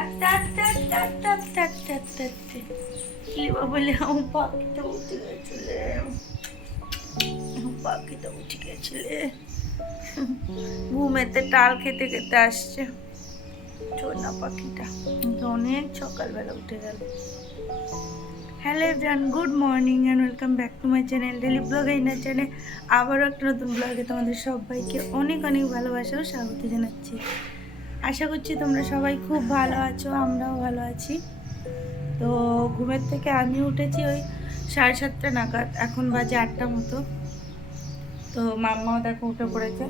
আচ্ছা আচ্ছা আচ্ছা আচ্ছা আচ্ছা আচ্ছা আচ্ছা আচ্ছা লিবা বলে পাখিটা উঠে গেছিলে, পাখিটা উঠে গেছিলে, ঘুমেতে টাল খেতে খেতে আসছে ছোনা পাখিটা, কিন্তু অনেক সকালবেলা উঠে গেল। Hello everyone, good morning and welcome back to my channel daily blog. এই না চ্যানেলে আবারও একটা নতুন ব্লগে তোমাদের সবাইকে অনেক অনেক ভালোবাসা ও স্বাগত জানাচ্ছি। আশা করছি তোমরা সবাই খুব ভালো আছো, আমরাও ভালো আছি। তো ঘুমের থেকে আমি উঠেছি ওই 7:30 নাগাদ, এখন বাজে 8টা মতো। তো মাম্মাও দেখো উঠে পড়েছে,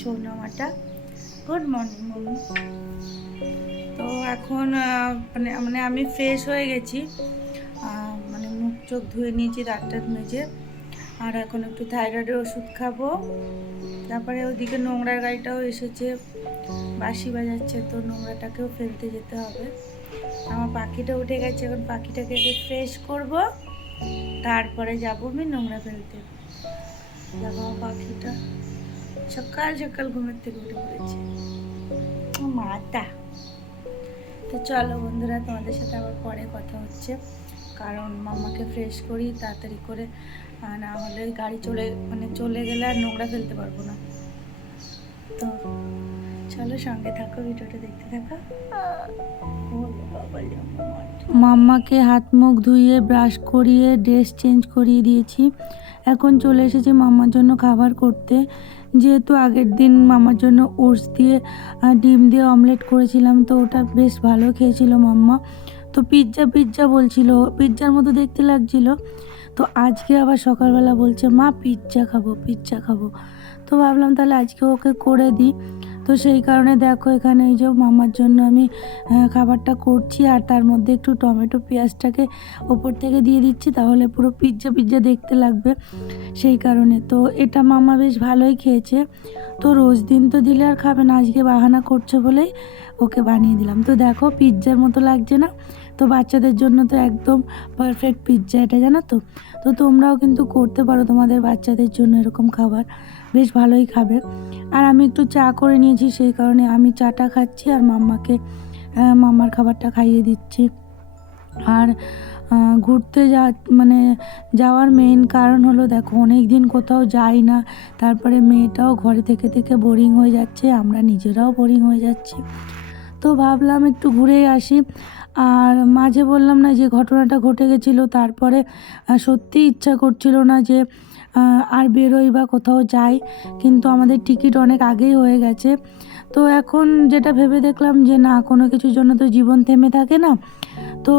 ছৌনামাটা। গুড মর্নিং মাম্মা। তো এখন মানে মানে আমি ফ্রেশ হয়ে গেছি, মানে মুখ চোখ ধুয়ে নিয়েছি, দাঁতটা ধুয়েছে। আর এখন একটু থাইরয়েডের ওষুধ খাবো। তারপরে ওইদিকে নোংরার গাড়িটাও এসেছে, বাঁশি বাজাচ্ছে, তো নোংরাটাকেও ফেলতে যেতে হবে। আমার পাখিটা উঠে গেছে, এখন পাখিটাকে ফ্রেশ করব, তারপরে যাবো আমি নোংরা ফেলতে। দেখো আমার পাখিটা সকাল সকাল ঘুমের থেকে উঠে পড়েছে মাটা। তো চলো বন্ধুরা, তোমাদের সাথে আবার পরে কথা হচ্ছে, কারণ মাম্মাকে ফ্রেশ করি তাড়াতাড়ি করে, না হলে গাড়ি চলে গেলে আর নোংরা ফেলতে পারবো না। তো চলো সঙ্গে থাকো, ভিডিওটা দেখতে থাকো। মাম্মাকে হাত মুখ ধুইয়ে ব্রাশ করিয়ে ড্রেস চেঞ্জ করিয়ে দিয়েছি। এখন চলে এসেছি মাম্মার জন্য খাবার করতে। যেহেতু আগের দিন মামার জন্য ওটস দিয়ে ডিম দিয়ে অমলেট করেছিলাম, তো ওটা বেশ ভালো খেয়েছিল মাম্মা। তো পিৎজা পিৎজা বলছিল, পিৎজার মতো দেখতে লাগছিল। তো আজকে আবার সকালবেলা বলছে মা পিৎজা খাবো পিৎজা খাবো। তো ভাবলাম তাহলে আজকে ওকে করে দিই। তো সেই কারণে দেখো এখানে এই যে মামার জন্য আমি খাবারটা করছি, আর তার মধ্যে একটু টমেটো পেঁয়াজটাকে ওপর থেকে দিয়ে দিচ্ছি, তাহলে পুরো পিৎজা পিৎজা দেখতে লাগবে। সেই কারণে তো এটা মামা বেশ ভালোই খেয়েছে। তো রোজ দিন তো দিলে আর খাবে না, আজকে বাহানা করছে বলেই ওকে বানিয়ে দিলাম। তো দেখো পিৎজার মতো লাগছে না? তো বাচ্চাদের জন্য তো একদম পারফেক্ট পিৎজা এটা, জানো তো? তো তোমরাও কিন্তু করতে পারো তোমাদের বাচ্চাদের জন্য এরকম খাবার, বেশ ভালোই খাবে। আর আমি একটু চা করে নিয়েছি, সেই কারণে আমি চাটা খাচ্ছি আর মাম্মাকে মাম্মার খাবারটা খাইয়ে দিচ্ছি। আর ঘুরতে যাওয়ার মেইন কারণ হলো, দেখো অনেক দিন কোথাও যাই না, তারপরে মেয়েটাও ঘরে থেকে থেকে বোরিং হয়ে যাচ্ছে, আমরা নিজেরাও বোরিং হয়ে যাচ্ছি। তো ভাবলাম একটু ঘুরেই আসি। আর মাঝে বললাম না যে ঘটনাটা ঘটে গেছিলো, তারপরে সত্যিই ইচ্ছা করছিল না যে আর বেরোই বা কোথাও যাই, কিন্তু আমাদের টিকিট অনেক আগেই হয়ে গেছে। তো এখন যেটা ভেবে দেখলাম যে না, কোনো কিছুর জন্য তো জীবন থেমে থাকে না। তো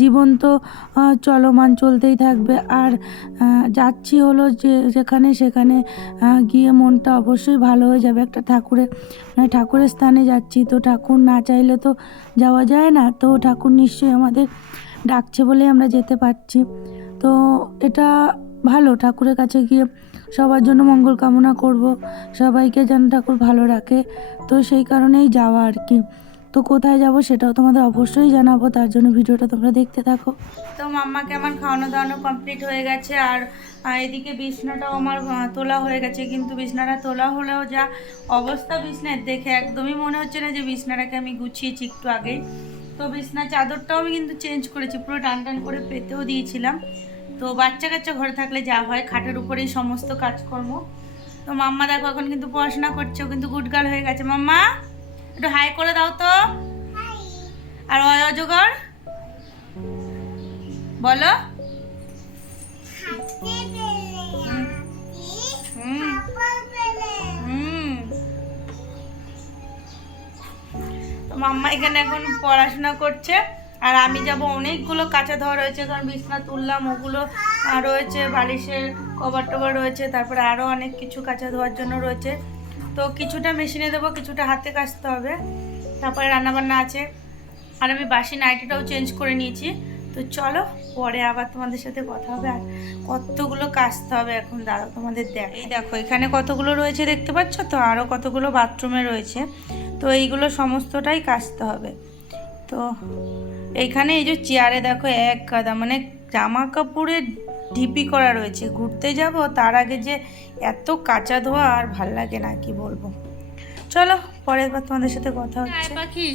জীবন তো চলমান চলতেই থাকবে। আর যাচ্ছি হলো যে যেখানে সেখানে গিয়ে মনটা অবশ্যই ভালো হয়ে যাবে। একটা ঠাকুরের স্থানে যাচ্ছি, তো ঠাকুর না চাইলে তো যাওয়া যায় না। তো ঠাকুর নিশ্চয়ই আমাদের ডাকছে বলেই আমরা যেতে পারছি। তো এটা ভালো, ঠাকুরের কাছে গিয়ে সবার জন্য মঙ্গল কামনা করব, সবাইকে যেন ঠাকুর ভালো রাখে। তো সেই কারণেই যাওয়া আর কি। তো কোথায় যাব সেটাও তোমাদের অবশ্যই জানাবো, তার জন্য ভিডিওটা তোমরা দেখতে থাকো। তো মাম্মাকে আমার খাওয়ানো দাওয়ানো কমপ্লিট হয়ে গেছে, আর এদিকে বিছনাটাও আমার তোলা হয়ে গেছে। কিন্তু বিছনাটা তোলা হলেও যা অবস্থা বিছনার, দেখে একদমই মনে হচ্ছে না যে বিছনাটাকে আমি গুছিয়েছি একটু আগেই। তো বিছনার চাদরটাও আমি কিন্তু চেঞ্জ করেছি, পুরো টান টান করে পেতেও দিয়েছিলাম। তো বাচ্চা কাচ্চা ঘরে থাকলে যা হয়, খাটের উপরেই সমস্ত কাজকর্ম। তো মাম্মা দেখো এখন কিন্তু পড়াশোনা করছে, ও কিন্তু গুড গার্ল হয়ে গেছে। মাম্মা একটু হাই করে দাও তো। আর অজগর বলো। তো মাম্মা এখানে এখন পড়াশোনা করছে, আর আমি যাব, অনেকগুলো কাঁচা ধোয়া রয়েছে, কারণ বিছনা তুললাম, ওগুলো রয়েছে, বালিশের কভার টভার রয়েছে, তারপরে আরও অনেক কিছু কাঁচা ধোয়ার জন্য রয়েছে। তো কিছুটা মেশিনে দেবো, কিছুটা হাতে কাচতে হবে, তারপরে রান্নাবান্না আছে। আর আমি বাসি নাইটিটাও চেঞ্জ করে নিয়েছি। তো চলো পরে আবার তোমাদের সাথে কথা হবে। আর কতগুলো কাচতে হবে এখন, দাঁড়াও তোমাদের এই দেখো এখানে কতগুলো রয়েছে দেখতে পাচ্ছ তো, আরও কতগুলো বাথরুমে রয়েছে। তো এইগুলো সমস্তটাই কাচতে হবে। তো এইখানে এই যে চেয়ারে দেখো এক গাদা, মানে জামা কাপড়ের ঢিপি করা রয়েছে। ঘুরতে যাব তার আগে যে এত কাঁচা ধোয়া আর ভাল লাগে না, কি বলবো। চলো পরের বার তোমাদের সাথে কথা হচ্ছে। পাখি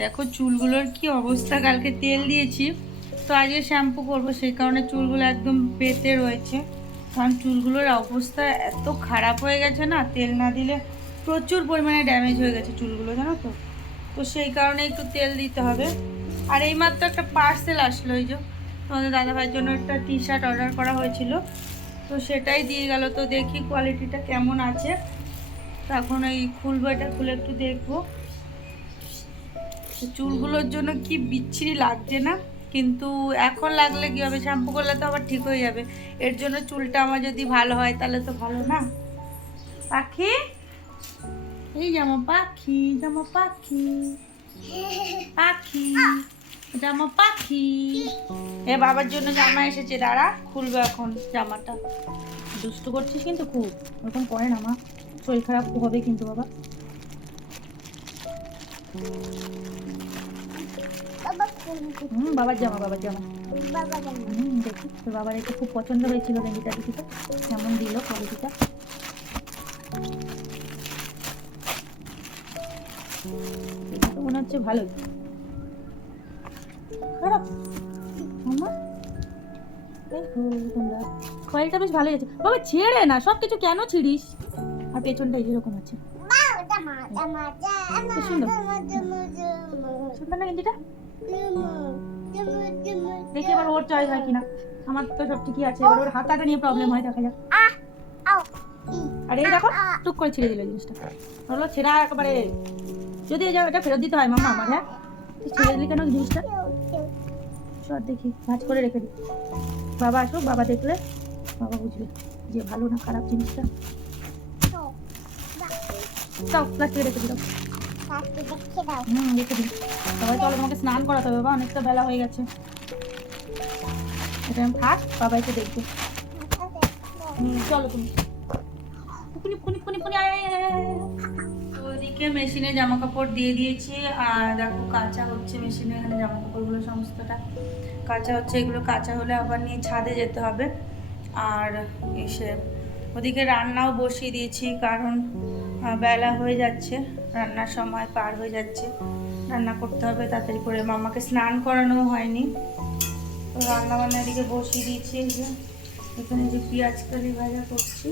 দেখো চুলগুলোর কি অবস্থা, কালকে তেল দিয়েছি তো আজকে শ্যাম্পু করবো, সেই কারণে চুলগুলো একদম পেতে রয়েছে। কারণ চুলগুলোর অবস্থা এত খারাপ হয়ে গেছে না, তেল না দিলে প্রচুর পরিমাণে ড্যামেজ হয়ে গেছে চুলগুলো, জানো তো। তো সেই কারণে একটু তেল দিতে হবে। আর এইমাত্র একটা পার্সেল আসলো, এই যে তোমাদের দাদাভাইয়ের জন্য একটা টি শার্ট অর্ডার করা হয়েছিল, তো সেটাই দিয়ে গেল। তো দেখি কোয়ালিটিটা কেমন আছে, তো এখন এই খুলবো, এটা খুলে একটু দেখবো। চুলগুলোর জন্য কি বিচ্ছিরি লাগছে না, কিন্তু এখন লাগলে কি হবে, শ্যাম্পু করলে তো আবার ঠিক হয়ে যাবে। এর জন্য চুলটা আমার যদি ভালো হয় তাহলে তো ভালো না। পাখি, এই জামা পাখি, জামা পাখি, পাখি, জামা পাখি। এ বাবার জন্য জামা এসেছে, দাঁড়া খুলবো এখন জামাটা। দুষ্টু করছিস কিন্তু খুব, ওরকম করে না মা, শরীর খারাপ হবে কিন্তু বাবা। বাবার জামা, বাবার জামা, দেখি তোর বাবার এটা খুব পছন্দ হয়েছিল গেঞ্জিটা, দেখি তো কেমন দিল কোয়ালিটিটা। এটা তো মনে হচ্ছে ভালোই, খারাপ আমার দেখো তোমরা, কোয়ালিটিটা বেশ ভালোই আছে বাবা। ছেড়ে না, সব কিছু কেন ছিড়িস? আর পেছনটা এরকম আছে, সুন্দর সুন্দর না গেঞ্জিটা। দেখি এবার ওর চয়েস হয় কিনা, আমার তো সব ঠিকই আছে, এবার ওর হাতাটা নিয়ে প্রবলেম হয়, দেখা যাক। আর এই দেখো টুক করে ছিঁড়ে দিল জিনিসটা, হলো ছেঁড়া একেবারে। যদি এটা ফেরত দিতে হয় মামা আমার, হ্যাঁ তুই ছেড়ে দিলি কেন জিনিসটা? সব দেখি ভাঁজ করে রেখে দিই, বাবা আসুক, বাবা দেখলে বাবা বুঝবে যে ভালো না খারাপ জিনিসটা। দাও প্লাস্টিকে রেখে দিও, রেখে দিই। সবাই চলো, তোমাকে স্নান করাতে হবে বাবা, অনেকটা বেলা হয়ে গেছে। এটা আমি থাক, বাবা এসে দেখবে। চলো তুমি, ওইদিকে মেশিনে জামা কাপড় দিয়ে দিয়েছি, আর দেখো কাঁচা হচ্ছে মেশিনে, এখানে জামা কাপড়গুলো সমস্তটা কাঁচা হচ্ছে। এগুলো কাঁচা হলে আবার নিয়ে ছাদে যেতে হবে। আর এসে ওদিকে রান্নাও বসিয়ে দিয়েছি, কারণ বেলা হয়ে যাচ্ছে, রান্নার সময় পার হয়ে যাচ্ছে, রান্না করতে হবে তাড়াতাড়ি করে। মামাকে স্নান করানো হয়নি, তো রান্না বান্না এদিকে বসিয়ে দিয়েছি। এই যে এখানে যে পেঁয়াজ কালি ভাজা করছি,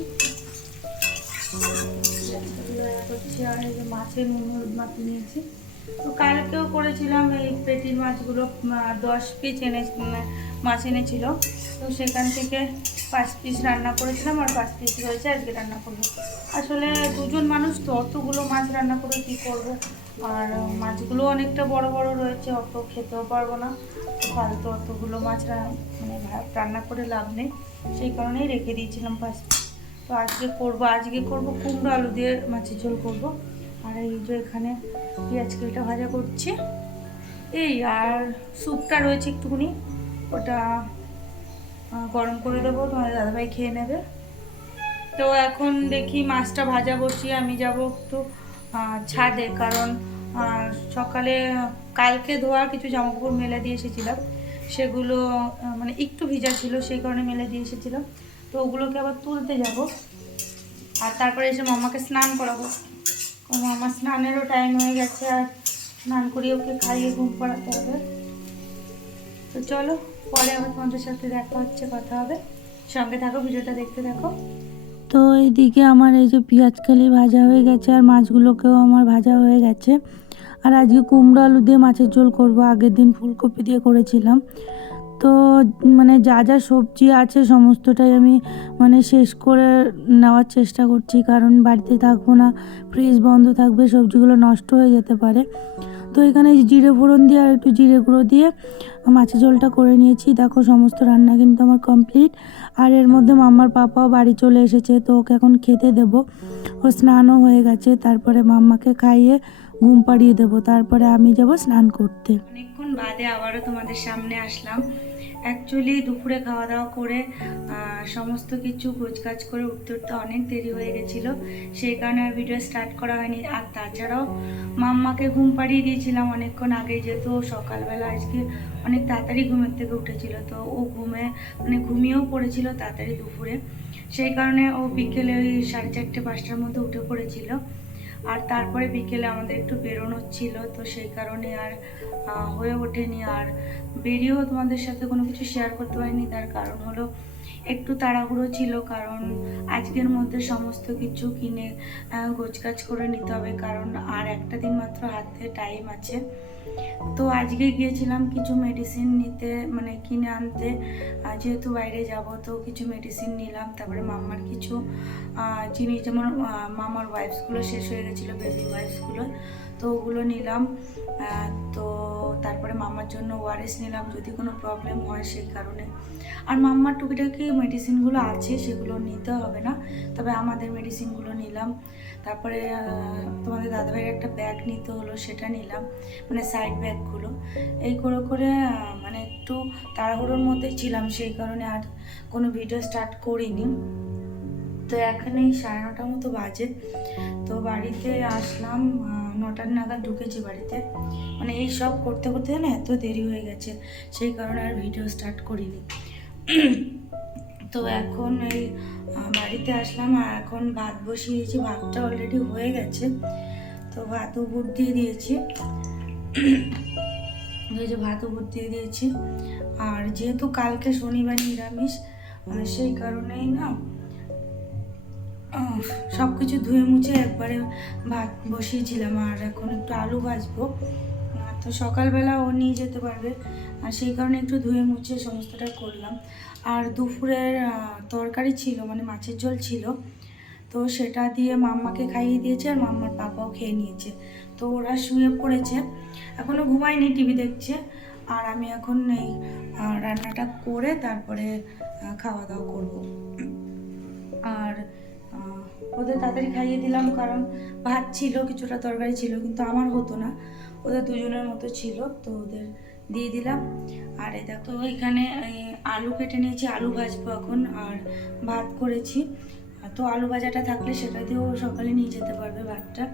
আর এই যে মাছের নুন হলুদ মাখিয়ে নিয়েছি। তো কালকেও করেছিলাম এই পেটির মাছগুলো, 10 পিস মাছ এনেছিল, তো সেখান থেকে 5 পিস রান্না করেছিলাম, আর 5 পিস রয়েছে, আজকে রান্না করবো। আসলে দুজন মানুষ তো অতগুলো মাছ রান্না করে কি করব, আর মাছগুলো অনেকটা বড় বড় রয়েছে, অত খেতেও পারবো না, ফালতু অতগুলো মাছ মানে রান্না করে লাভ নেই, সেই কারণেই রেখে দিয়েছিলাম 5 পিস। তো আজকে করব কুমড়ো আলু দিয়ে মাছের ঝোল করব। আর এই যে এখানে পেঁয়াজ কেলটা ভাজা করছি, এই আর স্যুপটা রয়েছে একটুখানি, ওটা গরম করে দেবো, তোমাদের দাদাভাই খেয়ে নেবে। তো এখন দেখি মাছটা ভাজা বসিয়ে আমি যাব একটু ছাদে, কারণ সকালে কালকে ধোয়া কিছু জামাকাপড় মেলে দিয়ে এসেছিলাম, সেগুলো মানে একটু ভিজা ছিল, সেই কারণে মেলে দিয়ে এসেছিলাম, তো ওগুলোকে আবার তুলতে যাব। আর তারপরে এসে মামাকে স্নান করাবো, কারণ মামার স্নানেরও টাইম হয়ে গেছে, আর স্নান করিয়ে ওকে খাইয়ে ঘুম পাড়াতে হবে। তো চলো পরে আবার তোমাদের সাথে দেখা হচ্ছে, কথা হবে, সঙ্গে থাকো, ভিডিওটা দেখতে থাকো। তো এইদিকে আমার এই যে পেঁয়াজকালি ভাজা হয়ে গেছে, আর মাছগুলোকেও আমার ভাজা হয়ে গেছে। আর আজকে কুমড়ো আলু দিয়ে মাছের ঝোল করব, আগের দিন ফুলকপি দিয়ে করেছিলাম। তো মানে যা যা সবজি আছে সমস্তটাই আমি মানে শেষ করে নেওয়ার চেষ্টা করছি, কারণ বাড়িতে থাকবো না, ফ্রিজ বন্ধ থাকবে, সবজিগুলো নষ্ট হয়ে যেতে পারে। তো এখানে জিরে ফোড়ন দিয়ে আর একটু জিরে গুঁড়ো দিয়ে মাছের ঝোলটা করে নিয়েছি। দেখো সমস্ত রান্না কিন্তু আমার কমপ্লিট। আর এর মধ্যে মাম্মার পাপাও বাড়ি চলে এসেছে, তো ওকে এখন খেতে দেব, ও স্নানও হয়ে গেছে। তারপরে মাম্মাকে খাইয়ে ঘুম পাড়িয়ে দেবো, তারপরে আমি যাব স্নান করতে। অনেকক্ষণ বাদে আবারও তোমাদের সামনে আসলাম। অ্যাকচুয়ালি দুপুরে খাওয়া দাওয়া করে সমস্ত কিছু গোছগাছ করে উঠতে উঠতে অনেক দেরি হয়ে গেছিলো, সেই কারণে আর ভিডিও স্টার্ট করা হয়নি। আর তাছাড়াও মাম্মাকে ঘুম পাড়িয়ে দিয়েছিলাম অনেকক্ষণ আগে, যেহেতু সকালবেলা আজকে অনেক তাড়াতাড়ি ঘুমের থেকে উঠেছিল, তো ও ঘুমিয়েও পড়েছিল তাড়াতাড়ি দুপুরে, সেই কারণে ও বিকেলে ওই 4:30 5টার মধ্যে উঠে পড়েছিল। আর তারপরে বিকেলে আমাদের একটু বেরোনো ছিল, তো সেই কারণে আর হয়ে ওঠেনি, আর বেরিয়েও তোমাদের সাথে কোনো কিছু শেয়ার করতে পারিনি। তার কারণ হলো একটু তাড়াহুড়ো ছিল, কারণ আজকের মধ্যে সমস্ত কিছু কিনে গোছগাছ করে নিতে হবে, কারণ আর একটা দিন মাত্র হাতে টাইম আছে। তো আজকে গিয়েছিলাম কিছু মেডিসিন নিতে, মানে কিনে আনতে, যেহেতু বাইরে যাব তো কিছু মেডিসিন নিলাম। তারপরে মাম্মার কিছু জিনিস, যেমন মামার ওয়াইপসগুলো শেষ হয়ে গেছিলো, বেবি ওয়াইপসগুলো, তো ওগুলো নিলাম। তো তারপরে মাম্মার জন্য ওআরএস নিলাম যদি কোনো প্রবলেম হয় সেই কারণে। আর মাম্মার টুকিটাকি মেডিসিনগুলো আছে, সেগুলো নিতে হবে না, তবে আমাদের মেডিসিনগুলো নিলাম। তারপরে তোমাদের দাদাভাইয়ের একটা ব্যাগ নিতে হলো, সেটা নিলাম, মানে সাইড ব্যাগগুলো। এই করে করে মানে একটু তাড়াহুড়োর মধ্যেই ছিলাম, সেই কারণে আর কোনো ভিডিও স্টার্ট করিনি। তো এখানেই 9:30 মতো বাজে। তো বাড়িতে আসলাম 9টার নাগাদ ঢুকেছি বাড়িতে, মানে এই সব করতে করতে না এত দেরি হয়ে গেছে, সেই কারণে আর ভিডিও স্টার্ট করিনি। তো এখন এই বাড়িতে আসলাম, আর এখন ভাত বসিয়েছি, ভাতটা অলরেডি হয়ে গেছে। তো ভাত উপর দিয়ে দিয়েছি, ভাত উপর দিয়ে দিয়েছি। আর যেহেতু কালকে শনিবার নিরামিষ, সেই কারণেই না সব কিছু ধুয়ে মুছে একবারে ভাত বসিয়েছিলাম। আর এখন একটু আলু ভাজবো, তো সকালবেলা ও নিয়ে যেতে পারবে, আর সেই কারণে একটু ধুয়ে মুছে সমস্তটা করলাম। আর দুপুরের তরকারি ছিল, মানে মাছের ঝোল ছিল, তো সেটা দিয়ে মাম্মাকে খাইয়ে দিয়েছে, আর মাম্মার পাপাও খেয়ে নিয়েছে। তো ওরা শুয়ে পড়েছে, এখনও ঘুমায়নি, টিভি দেখছে। আর আমি এখন এই রান্নাটা করে তারপরে খাওয়া দাওয়া করবো। আর ওদের তাড়াতাড়ি খাইয়ে দিলাম, কারণ ভাত ছিল, কিছুটা তরকারি ছিল, কিন্তু আমার হতো না, ওদের দুজনের মতো ছিল, তো ওদের দিয়ে দিলাম। আর এই দেখো এখানে আলু কেটে নিয়েছি, আলু ভাজবো এখন, আর ভাত করেছি। তো আলু ভাজাটা থাকলে সেটা দিয়েও সকালে নিয়ে যেতে পারবে ভাতটা,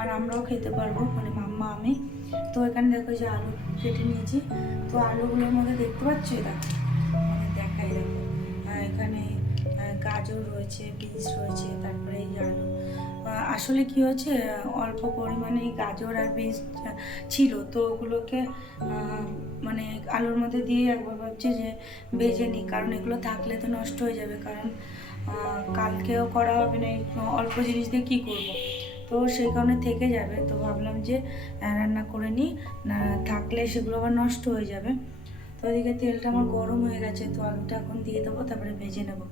আর আমরাও খেতে পারবো, মানে মাম্মা আমি। তো এখানে দেখো যে আলু কেটে নিয়েছি, তো আলুগুলোর মধ্যে দেখতে পাচ্ছ, দেখো দেখাই, দেখো এখানে গাজর রয়েছে, বিনস রয়েছে, তারপরে এই আলু। আসলে কি হয়েছে, অল্প পরিমাণে গাজর আর বিনস ছিল, তো ওগুলোকে মানে আলুর মধ্যে দিয়ে একবার ভাবছি যে ভেজে নিই, কারণ এগুলো থাকলে তো নষ্ট হয়ে যাবে, কারণ কালকেও করা হবে না, অল্প জিনিস দিয়ে কী করবো, তো সেই কারণে থেকে যাবে। তো ভাবলাম যে রান্না করে নিই, না থাকলে সেগুলো আবার নষ্ট হয়ে যাবে। তো ওইদিকে তেলটা আমার গরম হয়ে গেছে, তো আলুটা এখন দিয়ে দেবো, তারপরে ভেজে নেবো।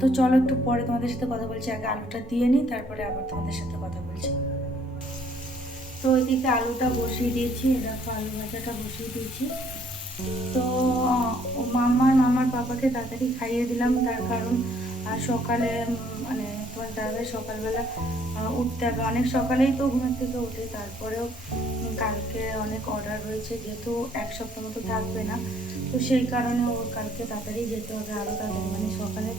তো চলো একটু পরে তোমাদের সাথে কথা বলছি, আগে আলুটা দিয়ে নিই, তারপরে আবার তোমাদের সাথে কথা বলছি। তো ওইদিকে আলুটা বসিয়ে দিয়েছি, দেখো আলু ভাজাটা বসিয়ে দিয়েছি। তো মামার পাপাকে তাড়াতাড়ি খাইয়ে দিলাম, তার কারণ সকালে মানে তোমার দাদা সকালবেলা উঠতে হবে, অনেক সকালেই তো ঘুমের থেকে উঠে, তারপরেও কালকে অনেক অর্ডার রয়েছে, যেহেতু এক সপ্তাহ মতো থাকবে না, তো সেই কারণে ওর কালকে তাড়াতাড়ি যেতে হবে, আরও তাড়াতাড়ি, মানে সকালে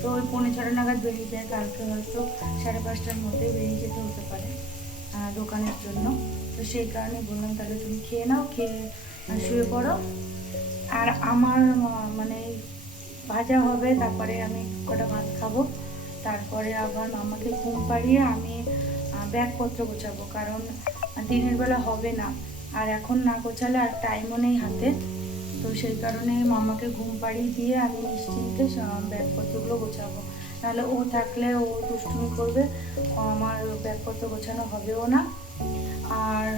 তো ওই 6:45 নাগাদ বেরিয়ে যায়, কালকে হয়তো 5:30টার মধ্যে বেরিয়ে যেতে হতে পারে দোকানের জন্য। তো সেই কারণে বললাম তাহলে তুমি খেয়ে নাও, খেয়ে শুয়ে পড়ো। আর আমার মানে ভাজা হবে, তারপরে আমি কটা ভাত খাবো, তারপরে আবার মামাকে ঘুম পাড়িয়ে আমি ব্যাগপত্র গোছাবো, কারণ দিনের বেলা হবে না, আর এখন না গোছালে আর টাইমও নেই হাতে। তো সেই কারণে মামাকে ঘুম পাড়িয়ে দিয়ে আমি নিশ্চিন্তে ব্যাগপত্রগুলো গোছাবো, নাহলে ও থাকলে ও দুষ্টুমি করবে, আমার ব্যাগপত্র গোছানো হবেও না। আর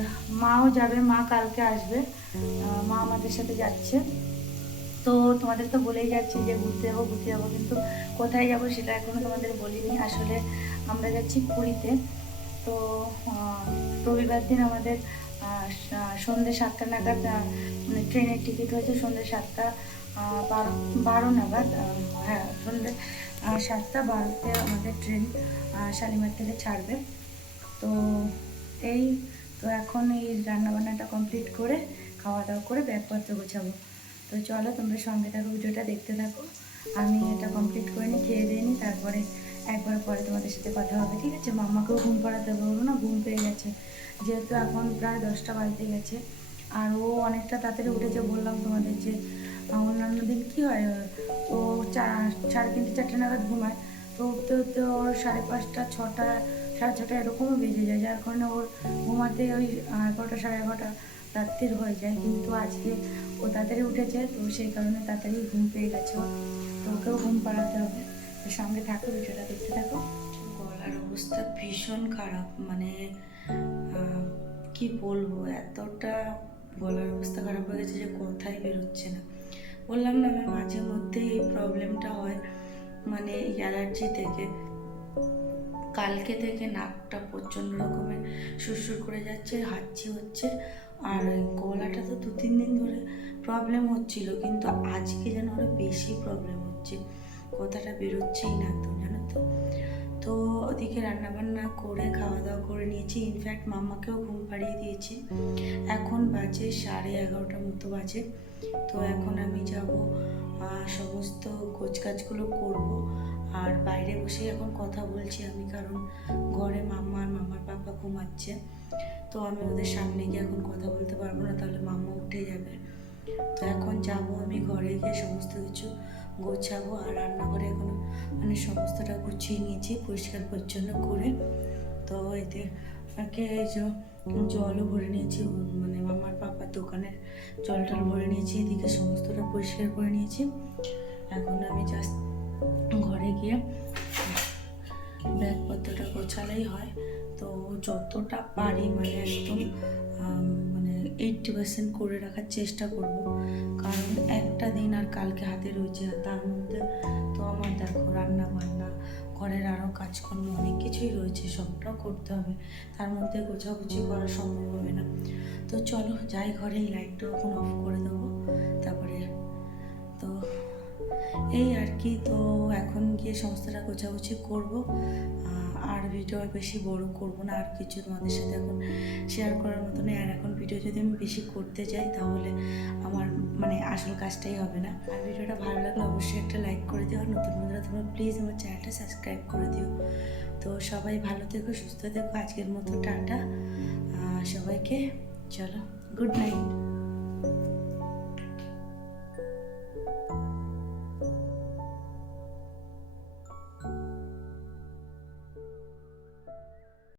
মাও যাবে, মা কালকে আসবে, মা আমাদের সাথে যাচ্ছে। তো তোমাদের তো বলেই যাচ্ছি যে ঘুরতে যাবো, কিন্তু কোথায় যাবো সেটা এখনও তোমাদের বলিনি। আসলে আমরা যাচ্ছি পুরীতে। তো রবিবার দিন আমাদের সন্ধ্যে 7টা নাগাদ মানে ট্রেনের টিকিট হয়েছে, সন্ধ্যে 7টা 12 নাগাদ, হ্যাঁ সন্ধ্যে 7টা 12-তে আমাদের ট্রেন শালিমার থেকে ছাড়বে। তো এই তো এখন এই রান্নাবান্নাটা কমপ্লিট করে খাওয়া দাওয়া করে ব্যাগপত্র গোছাবো। তো চলো তোমরা সঙ্গে থাকো, ভিডিওটা দেখতে থাকো, আমি এটা কমপ্লিট করে নিই, খেয়ে দিয়ে নিই, তারপরে একবার পরে তোমাদের সাথে কথা হবে, ঠিক আছে? মাম্মাকেও ঘুম পাড়াতে হবে, না ঘুম পেয়ে গেছে, যেহেতু এখন প্রায় 10টা বাজতে গেছে, আর ও অনেকটা তাড়াতাড়ি উঠেছে। বললাম তোমাদের যে অন্যান্য দিন কী হয়, ও 3:30 4টা নাগাদ ঘুমায়, তো উঠতে উঠতে ওর 5:30 6টা 6:30 এরকমও বেজে যায়, যার কারণে ওর ঘুমাতে ওই 11টা 11:30 রাত্রির হয়ে যায়। কিন্তু আজকে ও তাড়াতাড়ি উঠেছে, তো সেই কারণে তাড়াতাড়ি ঘুম পেয়ে গেছে ওর। তো ওকেও ঘুম পাড়াতে হবে। তো সঙ্গে থাকো, ভিডিওটা দেখতে থাকো। গলার অবস্থা ভীষণ খারাপ, মানে কি বলবো, এতটা গলার অবস্থা খারাপ হয়ে গেছে যে কথাই বেরোচ্ছে না। বললাম না, আমার মাঝে মধ্যে এই প্রবলেমটা হয়, মানে অ্যালার্জি থেকে। কালকে থেকে নাকটা প্রচণ্ড রকমের সুরসুর করে যাচ্ছে, হাঁচি হচ্ছে, আর গলাটা তো 2-3 দিন ধরে প্রবলেম হচ্ছিল, কিন্তু আজকে যেন আরও বেশি প্রবলেম হচ্ছে, কথাটা বেরোচ্ছেই না একদম, জানো তো। তো ওদিকে রান্নাবান্না করে খাওয়া দাওয়া করে নিয়েছি, ইনফ্যাক্ট মাম্মাকেও ঘুম পাড়িয়ে দিয়েছি। এখন বাজে 11:30 মতো বাজে। তো এখন আমি যাব, সমস্ত গোছগাছগুলো করব, আর বাইরে বসে এখন কথা বলছি আমি, কারণ ঘরে মাম্মা আর মাম্মার পাপা ঘুমাচ্ছে। তো আমি ওদের সামনে গিয়ে এখন কথা বলতে পারবো না, তাহলে মাম্মা উঠে যাবে। তো এখন যাব আমি ঘরে গিয়ে সমস্ত কিছু গোছাবো, আর রান্নাঘরে এখন মানে সমস্তটা গুছিয়ে নিয়েছি পরিষ্কার পরিচ্ছন্ন করে। তো এতে এই যে জলও ভরে নিয়েছি, মানে মামার পাপার দোকানের জল টল ভরে নিয়েছি, এদিকে সমস্তটা পরিষ্কার করে নিয়েছি। এখন আমি জাস্ট ঘরে গিয়ে ব্যাগপত্রটা গোছালেই হয়। তো যতটা পারি মানে একদম মানে 80% করে রাখার চেষ্টা করব, কারণ একটা দিন আর কালকে হাতে রয়েছে, আর তার মধ্যে তো আমার দেখো রান্না বান্না, ঘরের আরও কাজকর্ম অনেক কিছুই রয়েছে, সবটাও করতে হবে, তার মধ্যে গোছাগুছি করা সম্ভব হবে না। তো চলো যাই ঘরে, এই লাইটটা এখন অফ করে দেবো, তারপরে তো এই আর কি। তো এখন গিয়ে সমস্তটা গোছাগুছি করবো, আর ভিডিও বেশি বড় করব না, আর কিছু তোমাদের সাথে এখন শেয়ার করার মতো নেই। আর এখন ভিডিও যদি আমি বেশি করতে যাই তাহলে আমার মানে আসল কাজটাই হবে না। আর ভিডিওটা ভালো লাগলে অবশ্যই একটা লাইক করে দিও, আর নতুন বন্ধুরা তোমরা প্লিজ আমার চ্যানেলটা সাবস্ক্রাইব করে দিও। তো সবাই ভালো থেকো, সুস্থ থেকো, আজকের মতো টাটা সবাইকে, চলো গুড নাইট।